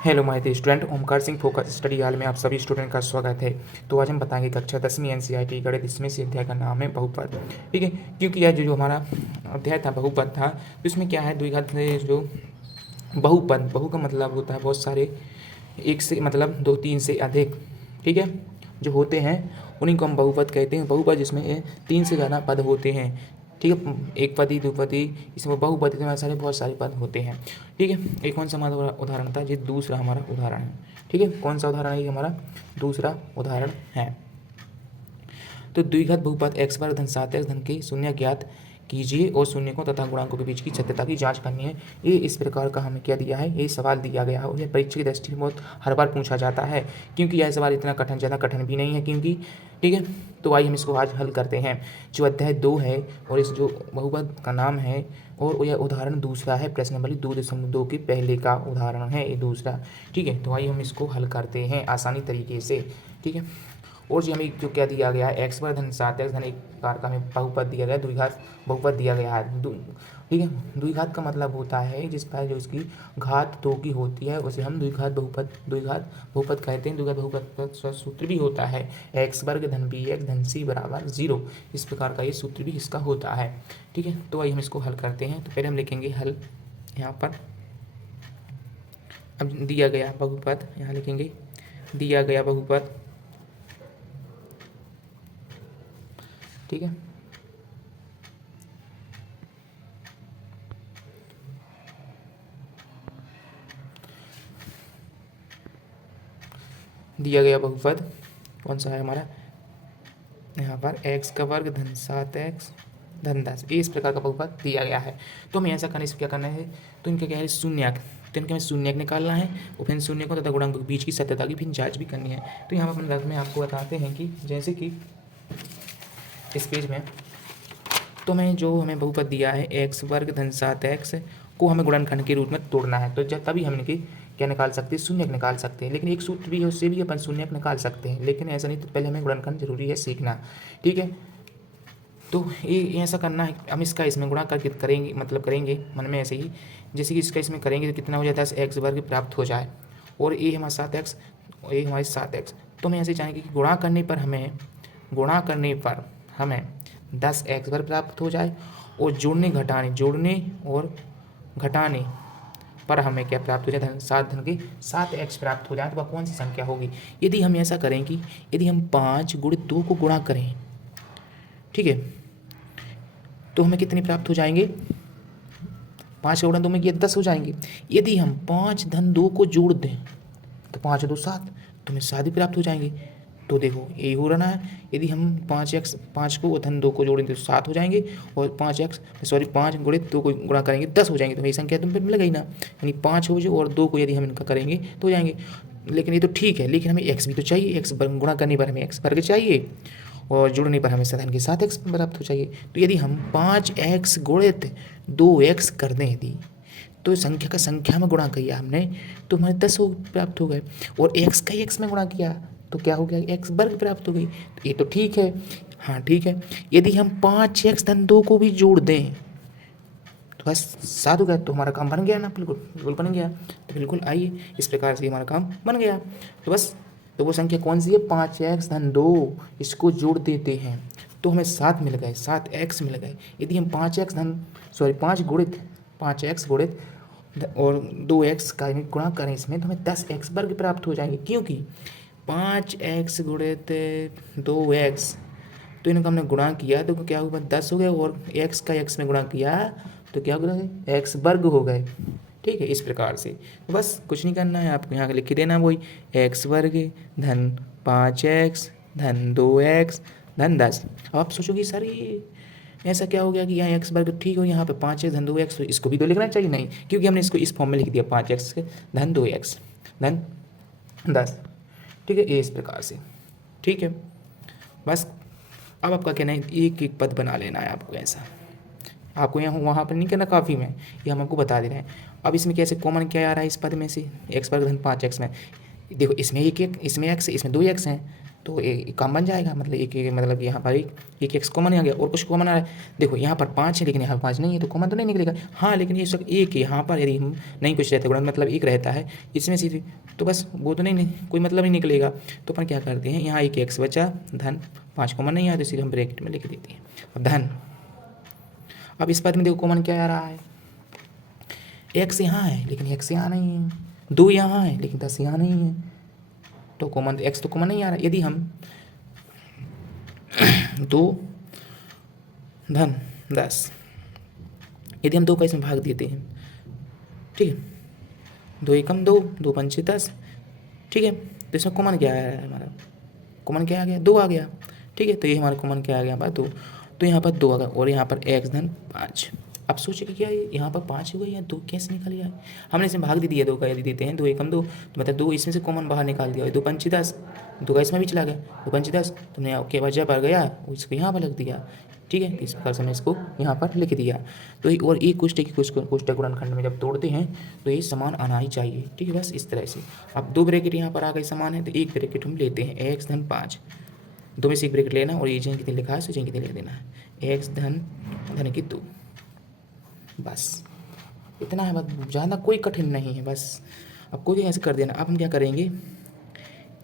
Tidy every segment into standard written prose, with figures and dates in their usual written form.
Hello my dear student, Omkar Singh focus study hall में आप सभी स्टूडेंट का स्वागत है। तो आज हम बताएंगे कक्षा 10वीं एनसीईआरटी गणित, इसमें से अध्याय का नाम है बहुपद। ठीक है, क्योंकि यह जो हमारा अध्याय था बहुपद था, तो इसमें क्या है, द्विघात से जो बहुपद, बहु का मतलब होता है बहुत सारे, एक से मतलब दो तीन से अधिक, ठीक है, जो होते हैं उन्हीं को हम बहुपद कहते हैं। बहुपद जिसमें तीन से ज़्यादा पद होते हैं, ठीक है, एक पदी द्विपदी, इसमें बहुपदी में सारे बहुत सारे पद होते हैं। ठीक है, एक कौन सा हमारा उदाहरण था, ये दूसरा हमारा उदाहरण है। ठीक है, कौन सा उदाहरण है, ये हमारा दूसरा उदाहरण है। तो द्विघात बहुपद x वर्ग धन 7x धन के शून्य ज्ञात कीजिए और शून्यकों तथा गुणांकों के बीच की सत्यता की जांच करनी है। ये इस प्रकार का हमें क्या दिया है, ये सवाल दिया गया है और यह परीक्षा की दृष्टि से बहुत हर बार पूछा जाता है, क्योंकि यह सवाल इतना कठिन, ज़्यादा कठिन भी नहीं है क्योंकि, ठीक है। तो आइए हम इसको आज हल करते हैं। जो अध्याय 2 है और इस जो बहुपद का नाम है, और यह उदाहरण दूसरा है, प्रश्न नंबर 2.2 के पहले का उदाहरण है ये दूसरा। ठीक है, तो आइए हम इसको हल करते हैं आसानी तरीके से। ठीक है, और जो हमें जो क्या दिया गया है, x वर्ग धन 7x धन एक प्रकार का हमें बहुपद दिया गया है, द्विघात बहुपद दिया गया है। ठीक है, द्विघात का मतलब होता है जिस पर जो इसकी घात 2 की होती है उसे हम द्विघात बहुपद कहते हैं। द्विघात बहुपद का सूत्र भी होता है x वर्ग धन bx धन c बराबर 0। इस प्रकार का ये सूत्र भी इसका होता है। ठीक है, तो आइए हम इसको हल करते हैं। तो पहले हम लिखेंगे हल यहाँ पर। अब दिया गया बहुपद यहाँ लिखेंगे, दिया गया बहुपद, ठीक है। दिया गया बहुपद कौन सा है हमारा, यहाँ पर x का वर्ग धन 7x धन 10, इस प्रकार का बहुपद दिया गया है। तो हमें ऐसा करने से क्या करना है, तो इनका क्या है, शून्यक, तो इनका हमें शून्यक निकालना है और फिर शून्यकों तथा गुणांकों के बीच की सत्यता की फिर जांच भी करनी है। तो यहाँ पर अपने रथ में आपको बताते हैं कि जैसे कि इस पेज में, तो हमें बहुपद दिया है x वर्ग धन 7x को हमें गुणनखंड के रूप में तोड़ना है। तो जब तभी हमने क्या निकाल सकते हैं, शून्यक निकाल सकते हैं। लेकिन एक सूत्र भी है, उससे भी अपन शून्यक निकाल सकते हैं, लेकिन ऐसा नहीं, तो पहले हमें गुणनखंड जरूरी है सीखना। ठीक है, तो ये ऐसा करना है, हम इसका इसमें गुणा करके करेंगे, मतलब करेंगे मन में ऐसे ही, जैसे कि इसका इसमें करेंगे तो कितना हो जाता है, 10x वर्ग प्राप्त हो जाए, और ये हमारा 7x और ये हमारे 7x। तो हम ऐसे चाहेंगे कि गुणा करने पर हमें 10x वर्ग प्राप्त हो जाए, और जोड़ने और घटाने पर हमें क्या प्राप्त हो जाए, धन 7x प्राप्त हो जाए। तो वह कौन सी संख्या होगी। यदि हम ऐसा करें कि यदि हम 5 गुणित 2 को गुणा करें, ठीक है, तो हमें कितने प्राप्त हो जाएंगे, 5 गुणा 2 में ये 10 हो जाएंगे। यदि हम 5 धन 2 को जोड़ दें तो 5 2 7, तो हमें 7 ही प्राप्त हो जाएंगे। तो देखो यही हो रहा है, यदि हम 5 को धन 2 को जोड़ेंगे तो 7 हो जाएंगे, और 5 गुणित 2 को गुणा करेंगे 10 हो जाएंगे। तो मेरी संख्या तुम पे मिल गई ना, यानी 5 हो जो, और 2 को यदि हम इनका करेंगे तो हो जाएंगे। लेकिन ये तो ठीक है, लेकिन हमें x भी तो चाहिए, x गुणा करने पर हमें x वर्ग चाहिए, और जुड़ने पर हमें धन के 7x प्राप्त हो चाहिए। तो यदि हम 5x गुणित 2x कर दें यदि, तो संख्या में गुणा किया हमने, तो हमारे 10 प्राप्त हो गए, और x का x में गुणा किया तो क्या हो गया, x वर्ग प्राप्त हो गई। तो ये तो ठीक है, हाँ ठीक है। यदि हम 5x धन 2 को भी जोड़ दें तो बस 7 हो गया, तो हमारा काम बन गया ना, बिल्कुल बन गया। तो बिल्कुल आइए, इस प्रकार से हमारा काम बन गया। तो बस, तो वो संख्या कौन सी है, 5x धन 2, इसको जोड़ देते हैं तो हमें 7 मिल गए, 7x मिल गए। यदि हम 5x गुणित और 2x का गुणा करें इसमें, तो हमें 10x वर्ग प्राप्त हो जाएंगे, क्योंकि 5x गुणित 2x, तो इनका हमने गुणा किया तो क्या हुआ, 10 हो गए, और x का x में गुणा किया तो क्या हो गया, x वर्ग हो गए। ठीक है, इस प्रकार से। तो बस कुछ नहीं करना है, आपको यहाँ लिख के देना वही, x वर्ग धन 5x धन 2x धन 10। अब आप सोचोगे सर ये ऐसा क्या हो गया कि यहाँ x वर्ग ठीक हो, यहाँ पे 5x धन 2x, तो इसको भी तो लिखना चाहिए, नहीं, क्योंकि हमने इसको इस फॉर्म में लिख दिया, 5x धन 2x धन 10। ठीक है, ये इस प्रकार से। ठीक है, बस अब आपका कहना है एक एक पद बना लेना है आपको, ऐसा आपको यहाँ वहाँ पर नहीं करना, काफ़ी में ये हम आपको बता दे रहे हैं। अब इसमें कैसे कॉमन क्या आ रहा है इस पद में से, x वर्ग धन 5x में, देखो इसमें इसमें x, इसमें 2x हैं, तो एक काम बन जाएगा, मतलब एक मतलब यहाँ पर एक एक्स कॉमन आ गया और कुछ कॉमन आ रहा है। देखो यहाँ पर 5 है लेकिन यहाँ पर 5 नहीं है, तो कॉमन तो नहीं निकलेगा। हाँ लेकिन ये सब एक है, यहाँ पर यदि हम नहीं कुछ रहता गुणन मतलब एक रहता है इसमें से, तो बस वो तो नहीं कोई मतलब नहीं निकलेगा। तो अपन क्या करते हैं, यहाँ एक एक्स बचा, धन 5 कॉमन नहीं आया तो इसलिए हम ब्रैकेट में लिख देते हैं अब धन। अब इस पद में देखो कॉमन क्या आ रहा है, एक्स यहाँ है लेकिन एक्स यहाँ नहीं है, 2 यहाँ है लेकिन 10 यहाँ नहीं है, तो कॉमन एक्स तो कॉमन नहीं आ रहा। यदि हम 2 धन 10, यदि हम 2 का इसमें भाग देते हैं, ठीक है, 2 एकम 2, 2 पंचे 10, ठीक है, तो इसमें कॉमन क्या है हमारा, कॉमन क्या आ गया, 2 आ गया, ठीक है, तो ये हमारा कॉमन क्या आ गया हमारा 2, तो यहाँ पर 2 आ गया और यहाँ पर एक्स धन 5। अब सोचिए क्या है, यहाँ पर 5 हुआ या 2 कैसे निकल गया है, हमने इसमें भाग दे दिया 2 का, यदि देते हैं 2 एकम 2, तो मतलब 2 इसमें से कॉमन बाहर निकाल दिया, 2 पंचे 10, 2 का इसमें भी चला गया, 2 पंचे 10, तुमने के वजह पर गया उसको यहाँ पर लग दिया, ठीक है, इस प्रकार से हमने इसको यहाँ पर लिख दिया। तो और एक कोष्टक की कोष्टक गुणनखंड में जब तोड़ते हैं तो ये समान आना ही चाहिए, ठीक है, बस इस तरह से। अब 2 ब्रैकेट यहाँ पर आ गए समान है, तो एक ब्रैकेट हम लेते हैं एक्स धन 5, 2 में से एक ब्रैकेट लेना और ये जहाँ कितने लिखा है सो जहाँ कितने लिख देना है, एक्स धन की 2, बस इतना है, बस ज़्यादा कोई कठिन नहीं है बस। अब कोई ऐसे कर देना। अब हम क्या करेंगे,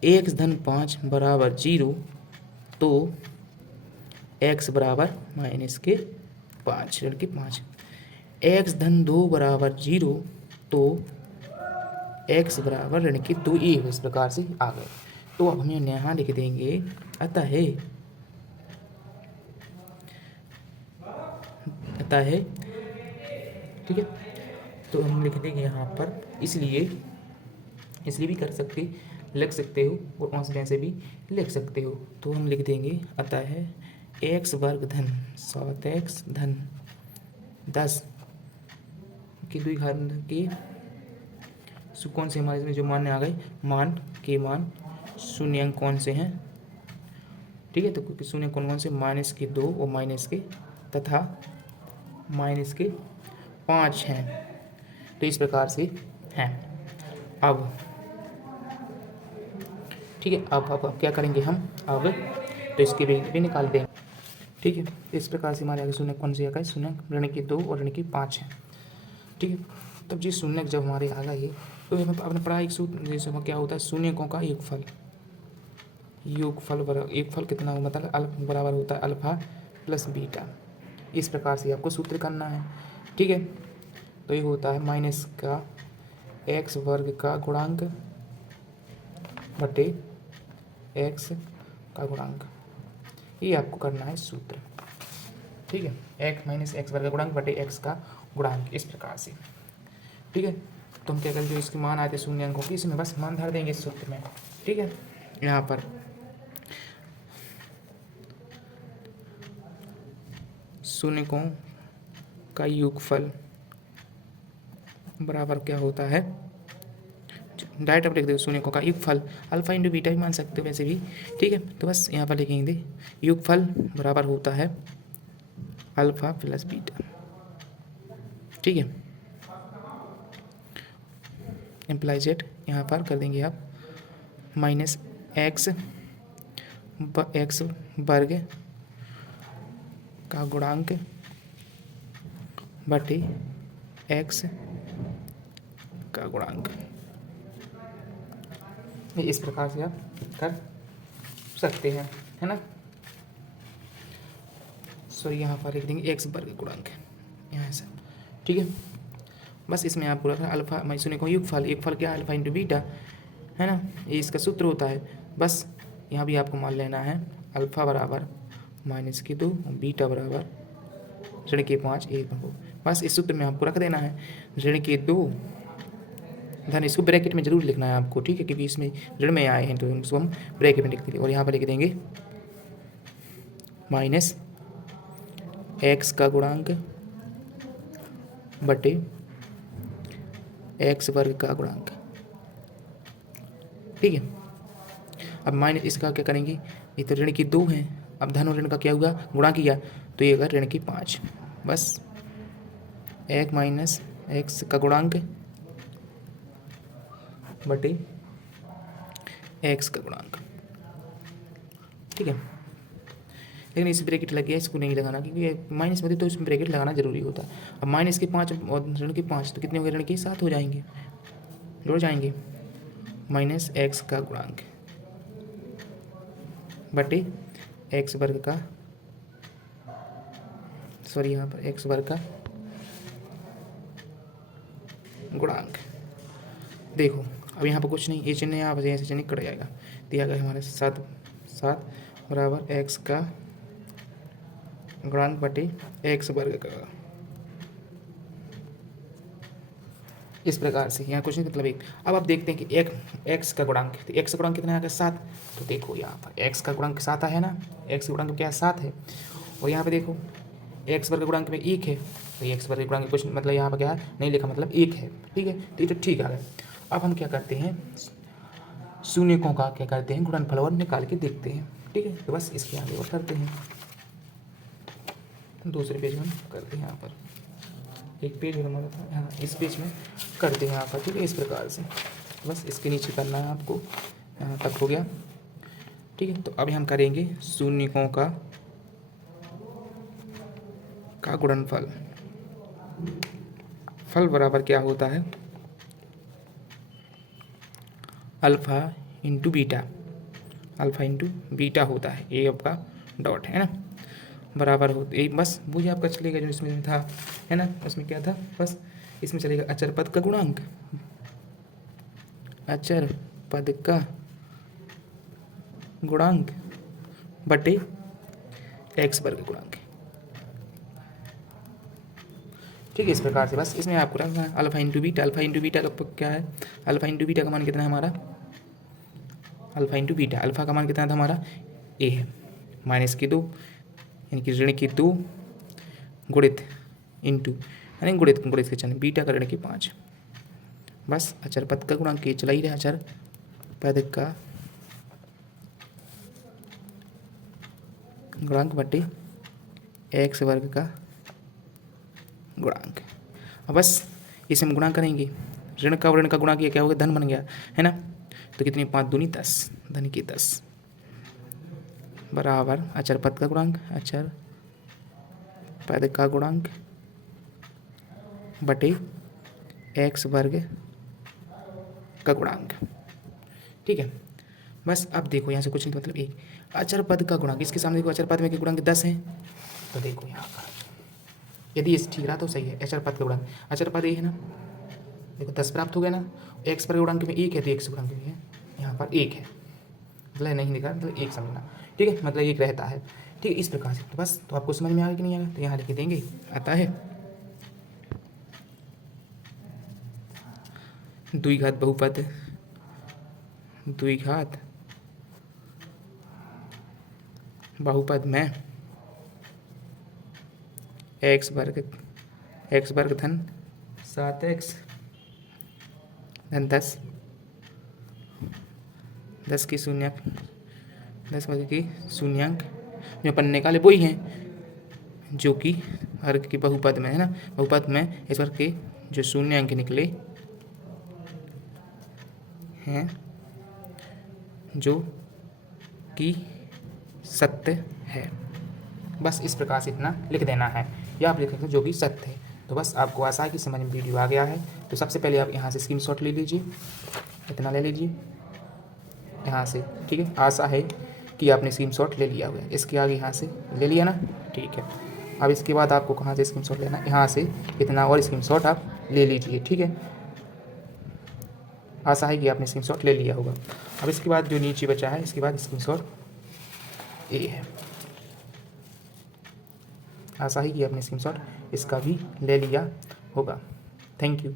एक्स धन 5 बराबर 0, तो एक्स बराबर माइनस के 5 ऋण के 5, एक्स धन 2 बराबर 0, तो एक्स बराबर ऋण के 2, ये इस प्रकार से आ गए। तो अब हम यहाँ लिख देंगे अतः है, ठीक है, तो हम लिख देंगे यहाँ पर, इसलिए भी कर सकते लिख सकते हो और औंसले से भी लिख सकते हो। तो हम लिख देंगे अतः है एक्स वर्ग धन 7x धन 10 की 2 घात के कौन से हमारे इसमें जो मान आ गए, मान शून्य कौन से हैं, ठीक है, तो शून्य कौन से, -2 और माइनस के तथा -5 हैं, तो इस प्रकार से हैं। अब ठीक है, अब क्या करेंगे हम, अब तो इसके भी निकाल देंगे, ठीक है, इस प्रकार से हमारे आगे शून्य कौन से आ गए, शून्य ऋण के 2 और ऋण के 5 है, ठीक है। तब जी शून्य जब हमारे आ गए तो हमें आपने पढ़ा एक सूत्र, जैसे क्या होता है शून्यकों का योगफल योगफल कितना हो, मतलब अल्फा बराबर होता है अल्फा प्लस बीटा, इस प्रकार से आपको सूत्र करना है, ठीक है। तो ये होता है माइनस का एक्स वर्ग का गुणांक बटे एक्स का गुणांक, ये आपको करना है सूत्र, ठीक है, एक्स माइनस एक्स वर्ग का गुणांक बटे एक्स का गुणांक, इस प्रकार से, ठीक है। तो हम क्या करें, जो इसके मान आए थे शून्य अंकों की, इसमें बस मान धर देंगे इस सूत्र में, ठीक है। यहाँ पर शून्यकों का योगफल बराबर क्या होता है, डायरेक्ट आप लिख दो शून्यकों का योगफल, अल्फा इंटू बीटा भी मान सकते हो वैसे भी, ठीक है। तो बस यहाँ पर लिखेंगे योगफल बराबर होता है अल्फा प्लस बीटा, ठीक है, इम्प्लाइज एट, यहाँ पर कर देंगे आप माइनस एक्स वर्ग का गुणांक बटे एक्स का गुणांक, इस प्रकार से आप कर सकते हैं, है ना। सॉरी, यहाँ पर लिख देंगे एक्स वर्ग गुणांक यहाँ से, ठीक है। बस इसमें आप पूरा अल्फा मैं सुने को योगफल क्या अल्फा इंटू बीटा, है ना, ये इसका सूत्र होता है। बस यहाँ भी आपको मान लेना है अल्फा बराबर -2 बीटा बराबर ऋण के 5 1 हो, बस इस सूत्र में आपको रख देना है ऋण के 2 धन, इसको ब्रैकेट में जरूर लिखना है आपको, ठीक है, क्योंकि इसमें ऋण में आए हैं तो उसको हम ब्रैकेट में लिख देंगे और यहाँ पर लिख देंगे माइनस एक्स का गुणांक बटे एक्स वर्ग का गुणांक, ठीक है। अब माइनस इसका क्या करेंगे, ये तो ऋण की 2 है, अब धन और ऋण का क्या हुआ, गुणा किया, तो ये होगा ऋण की 5, बस एक माइनस एक्स का गुणांक बटे एक्स का गुणांक, ठीक है। लेकिन इस ब्रैकेट लग गया, इसको नहीं लगाना क्योंकि माइनस में थी तो इसमें ब्रैकेट लगाना जरूरी होता है। अब माइनस के 5 और ऋण के 5 तो कितने हो गए, ऋण के 7 हो जाएंगे, जुड़ जाएंगे। माइनस एक्स का गुणांक बटे एक्स वर्ग का, सॉरी यहाँ पर एक्स वर्ग का गुणांक। देखो अब यहाँ पर कुछ नहीं, ये चिन्ह यहाँ पर ऐसे चिन्ह कट जाएगा। दिया गया हमारे 7 बराबर एक्स का गुणांक बटे एक्स वर्ग का। इस प्रकार से यहाँ कुछ नहीं, मतलब एक। अब आप देखते हैं कि एक एक्स का गुणांक, तो एक्स का गुणांक कितना आ गया 7। तो देखो यहाँ पर एक्स का गुणांक 7 है ना, एक्स का गुणांक क्या 7 है। और यहाँ पे देखो एक्स वर्ग गुणांक में 1 है, तो एक्स वर्ग गुणांक कुछ मतलब यहाँ पर क्या है नहीं लिखा, मतलब 1 है। ठीक है, तो ये तो ठीक आ गया। अब हम क्या करते हैं, शून्यकों का क्या करते हैं गुणनफल और निकाल के देखते हैं। ठीक है, तो बस इसके आगे और करते हैं, दूसरे पेज में करते हैं। यहाँ पर एक पेज में हमारा था, हाँ इस पेज में करते हैं यहाँ पर। ठीक है, इस प्रकार से बस इसके नीचे करना है आपको, यहाँ तक हो गया। ठीक है, तो अभी हम करेंगे शून्यकों का गुणनफल। फल बराबर क्या होता है, alpha into beta, alpha into beta होता है, ये आपका डॉट है ना, बराबर हो एक बस वही आपका चलेगा जो इसमें था, है ना। उसमें क्या था, बस इसमें चलेगा अचर पद का गुणांक, अचर पद का गुणांक बटे एक्स वर्ग गुणांक। ठीक है, इस प्रकार से बस इसमें आपको रखना है alpha into beta. Alpha into beta का क्या है, अल्फा इंटू बीटा का मान कितना है हमारा, अल्फा इंटू बीटा, अल्फा का मान कितना था हमारा ए है, माइनस के 2 यानी कि ऋण के 2 गुणित इंटू यानी गुणित के चिन्ह, बीटा का ऋण के 5। बस अचर पद का गुणांक चला ही रहा, अचर पद का गुणांक बटे एक्स वर्ग का गुणांक। अब बस इसे हम गुणा करेंगे, ऋण का गुणा किया क्या होगा, धन बन गया है ना। तो कितनी 5 दूनी 10, धन की 10 बराबर अचर पद का गुणांक, अचर पद का गुणांक बटे एक्स वर्ग का गुणांक। ठीक है, बस अब देखो यहाँ से कुछ नहीं, मतलब एक अचर पद का गुणांक, इसके सामने देखो अचर पद में के गुणांक 10 है, तो देखो यहाँ पर यदि ये ठीक रहा तो सही है, अचर पद का गुणांक, अचर पद ये है ना, देखो 10 प्राप्त हो गया ना। एक्स पर गुणांक में 1 है तो एक्स गुणांक में है, यहाँ पर 1 है, मतलब नहीं लिखा मतलब 1 समझना। ठीक है, मतलब 1 रहता है। ठीक है, इस प्रकार से तो बस, तो आपको समझ में आ गया कि नहीं आया, तो यहाँ लिख देंगे, आता है द्विघात बहुपद, द्विघात बहुपद में एक्स वर्ग धन 7x धन 10 की शून्यक 10 वर्ग की शून्यंक जो अपन निकाले वही हैं जो कि वर्ग के बहुपद में है ना, बहुपद में इस वर्ग के जो शून्यंक निकले हैं जो कि सत्य है। बस इस प्रकार से इतना लिख देना है, या आप लिख सकते हो जो कि सत्य है। तो बस आपको आशा है कि समझ में वीडियो आ गया है। तो सबसे पहले आप यहाँ से स्क्रीनशॉट ले लीजिए, इतना ले लीजिए यहाँ से। ठीक है, आशा है कि आपने स्क्रीनशॉट ले लिया हुआ है, इसके आगे यहाँ से ले लिया ना। ठीक है, अब इसके बाद आपको कहाँ से स्क्रीनशॉट लेना, यहाँ से इतना और स्क्रीनशॉट आप ले लीजिए। ठीक है, आशा है कि आपने स्क्रीनशॉट ले लिया होगा। अब इसके बाद जो नीचे बचा है, इसके बाद स्क्रीनशॉट ए है, आशा है कि आपने स्क्रीनशॉट इसका भी ले लिया होगा। Thank you.